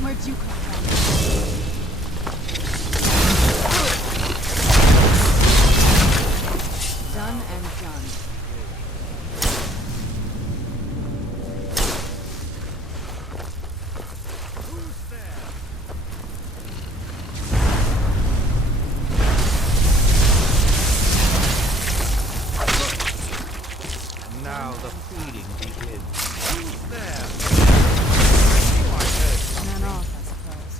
Where'd you come from? Done and done. Now the feeding begins. Who's there? Man off, I suppose.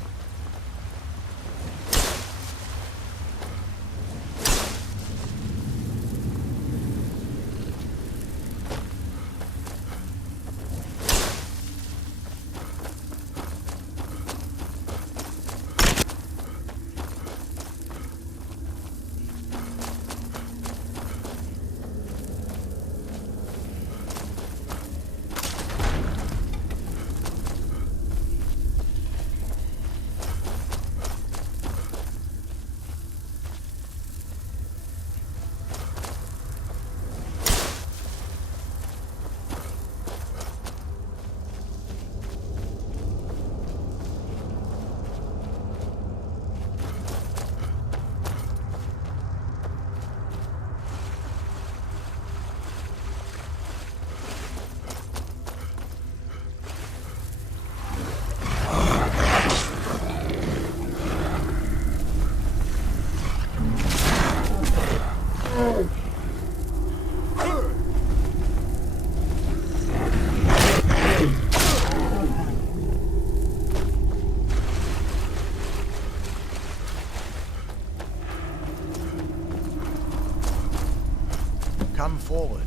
Come forward.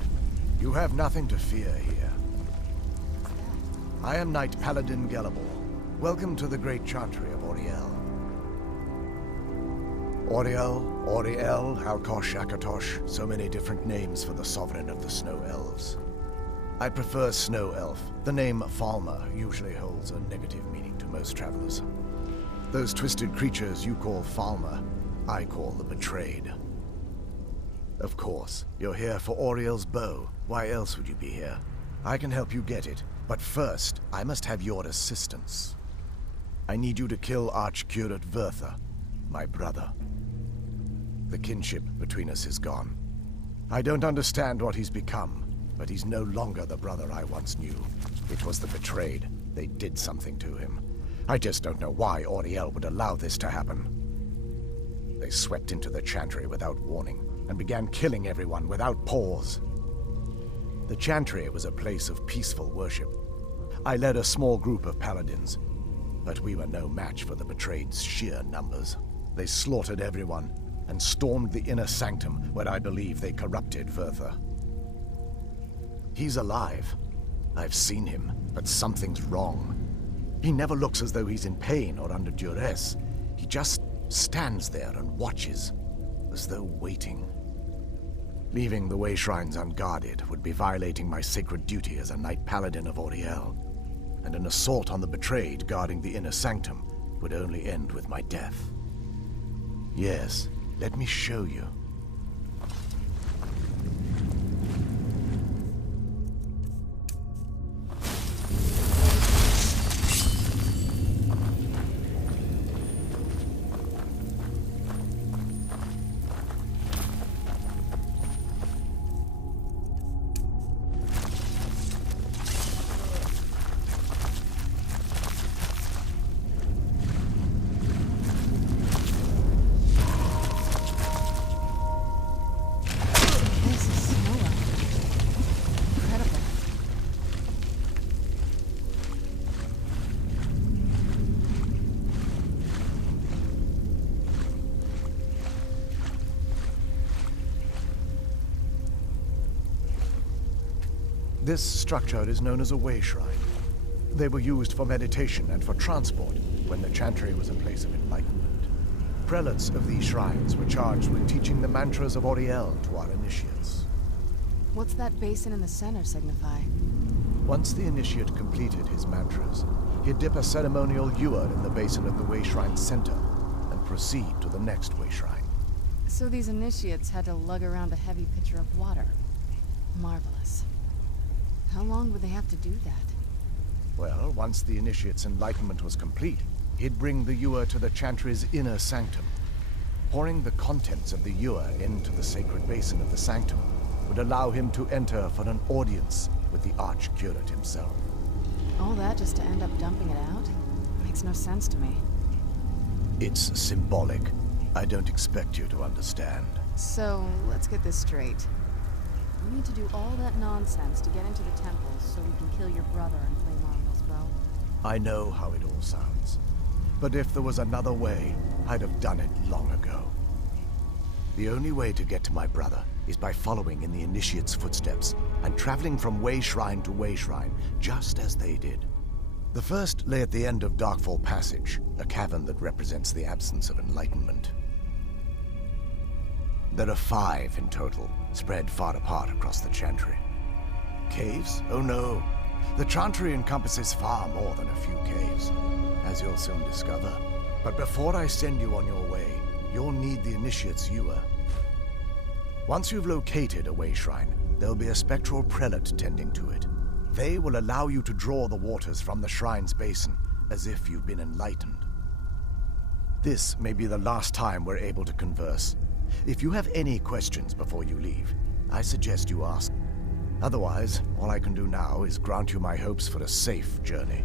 You have nothing to fear here. I am Knight Paladin Gelabor. Welcome to the great chantry of Auriel. Auriel, Alkosh, Akatosh, so many different names for the sovereign of the Snow Elves. I prefer Snow Elf. The name Falmer usually holds a negative meaning to most travelers. Those twisted creatures you call Falmer, I call the Betrayed. Of course, you're here for Auriel's bow. Why else would you be here? I can help you get it, but first, I must have your assistance. I need you to kill Archcurate Vertha, my brother. The kinship between us is gone. I don't understand what he's become, but he's no longer the brother I once knew. It was the Betrayed. They did something to him. I just don't know why Auriel would allow this to happen. They swept into the chantry without warning, and began killing everyone without pause. The chantry was a place of peaceful worship. I led a small group of paladins, but we were no match for the Betrayed's sheer numbers. They slaughtered everyone, and stormed the inner sanctum where I believe they corrupted Vertha. He's alive. I've seen him, but something's wrong. He never looks as though he's in pain or under duress. He just stands there and watches, as though waiting. Leaving the way shrines unguarded would be violating my sacred duty as a Knight Paladin of Auriel, and an assault on the Betrayed guarding the inner sanctum would only end with my death. Yes, let me show you. This structure is known as a way shrine. They were used for meditation and for transport when the chantry was a place of enlightenment. Prelates of these shrines were charged with teaching the mantras of Auriel to our initiates. What's that basin in the center signify? Once the initiate completed his mantras, he'd dip a ceremonial ewer in the basin of the way shrine's center and proceed to the next way shrine. So these initiates had to lug around a heavy pitcher of water. Marvelous. How long would they have to do that? Well, once the Initiate's enlightenment was complete, he'd bring the Ewer to the Chantry's inner sanctum. Pouring the contents of the Ewer into the sacred basin of the sanctum would allow him to enter for an audience with the Arch-Curate himself. All that just to end up dumping it out? Makes no sense to me. It's symbolic. I don't expect you to understand. So, let's get this straight. We need to do all that nonsense to get into the temples so we can kill your brother and claim Marvel's bow. I know how it all sounds. But if there was another way, I'd have done it long ago. The only way to get to my brother is by following in the Initiate's footsteps and traveling from way shrine to way shrine, just as they did. The first lay at the end of Darkfall Passage, a cavern that represents the absence of enlightenment. There are 5 in total, spread far apart across the Chantry. Caves? Oh no. The Chantry encompasses far more than a few caves, as you'll soon discover. But before I send you on your way, you'll need the Initiate's Ewer. Once you've located a way shrine, there'll be a spectral prelate tending to it. They will allow you to draw the waters from the shrine's basin, as if you've been enlightened. This may be the last time we're able to converse. If you have any questions before you leave, I suggest you ask. Otherwise, all I can do now is grant you my hopes for a safe journey.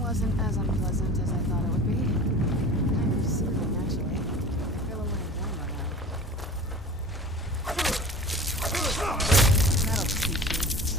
Wasn't as unpleasant as I thought it would be. Kind of soothing, actually. I feel a little warm right now. That'll teach you.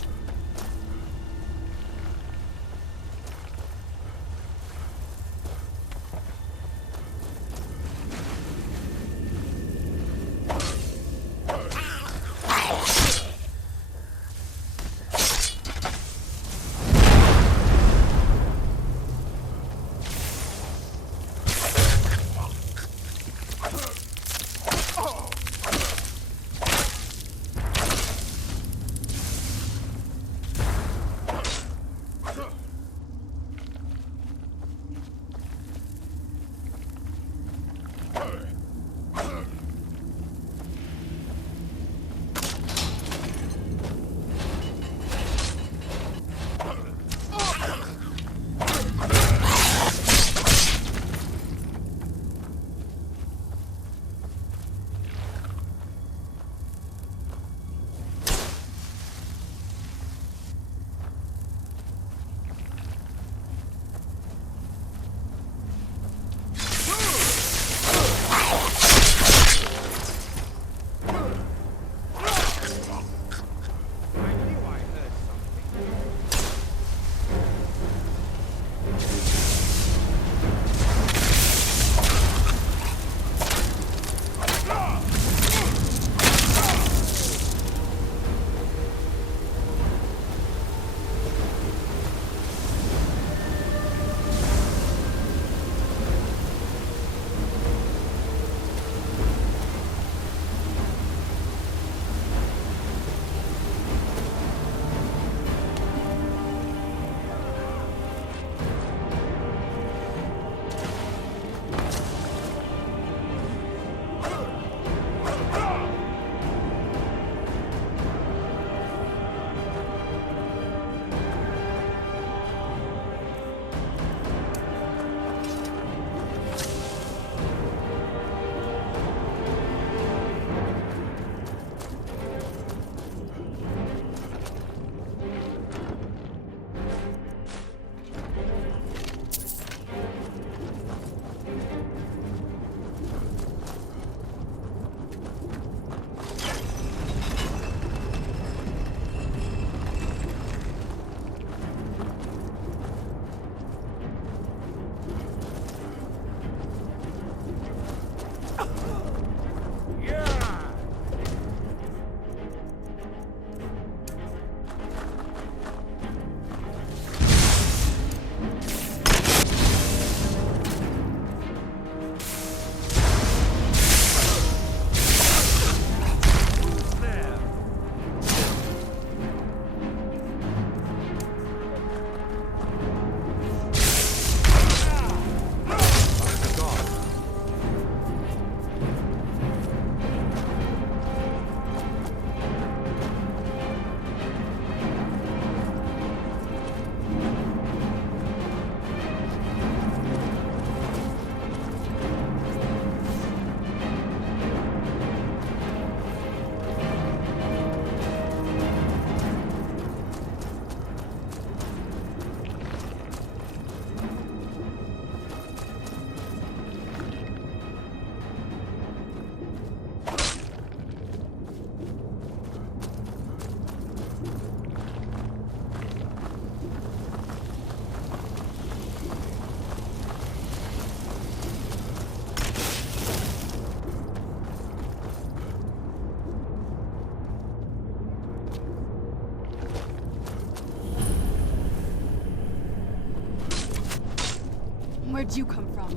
Where'd you come from?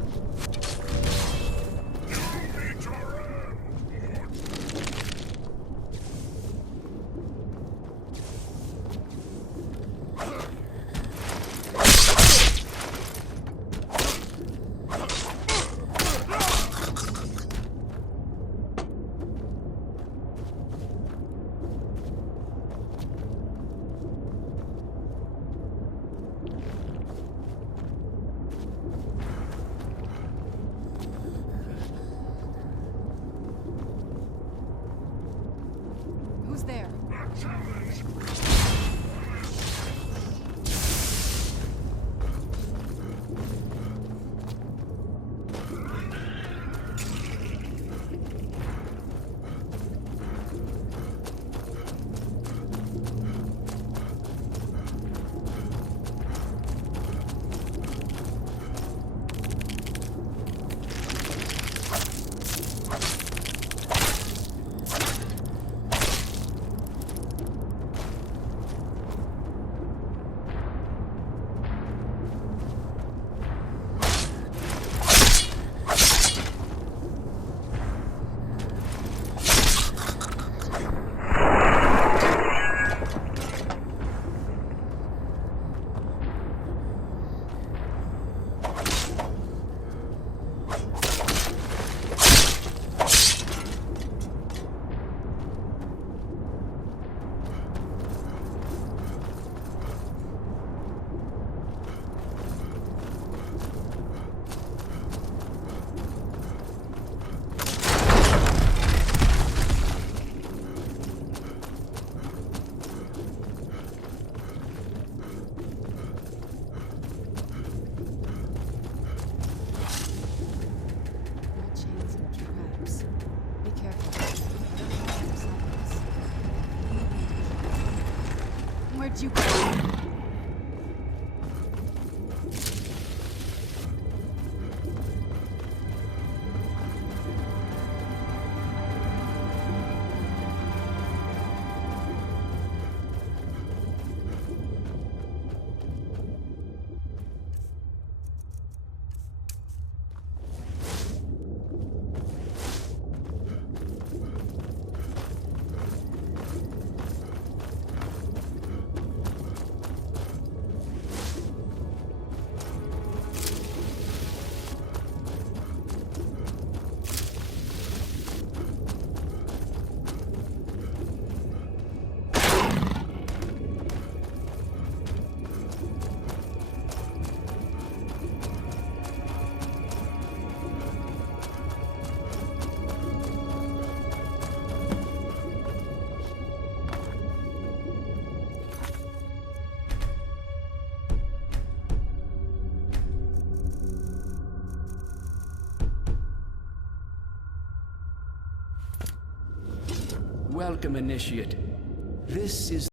Who's there? Where'd you go? Welcome, Initiate. This is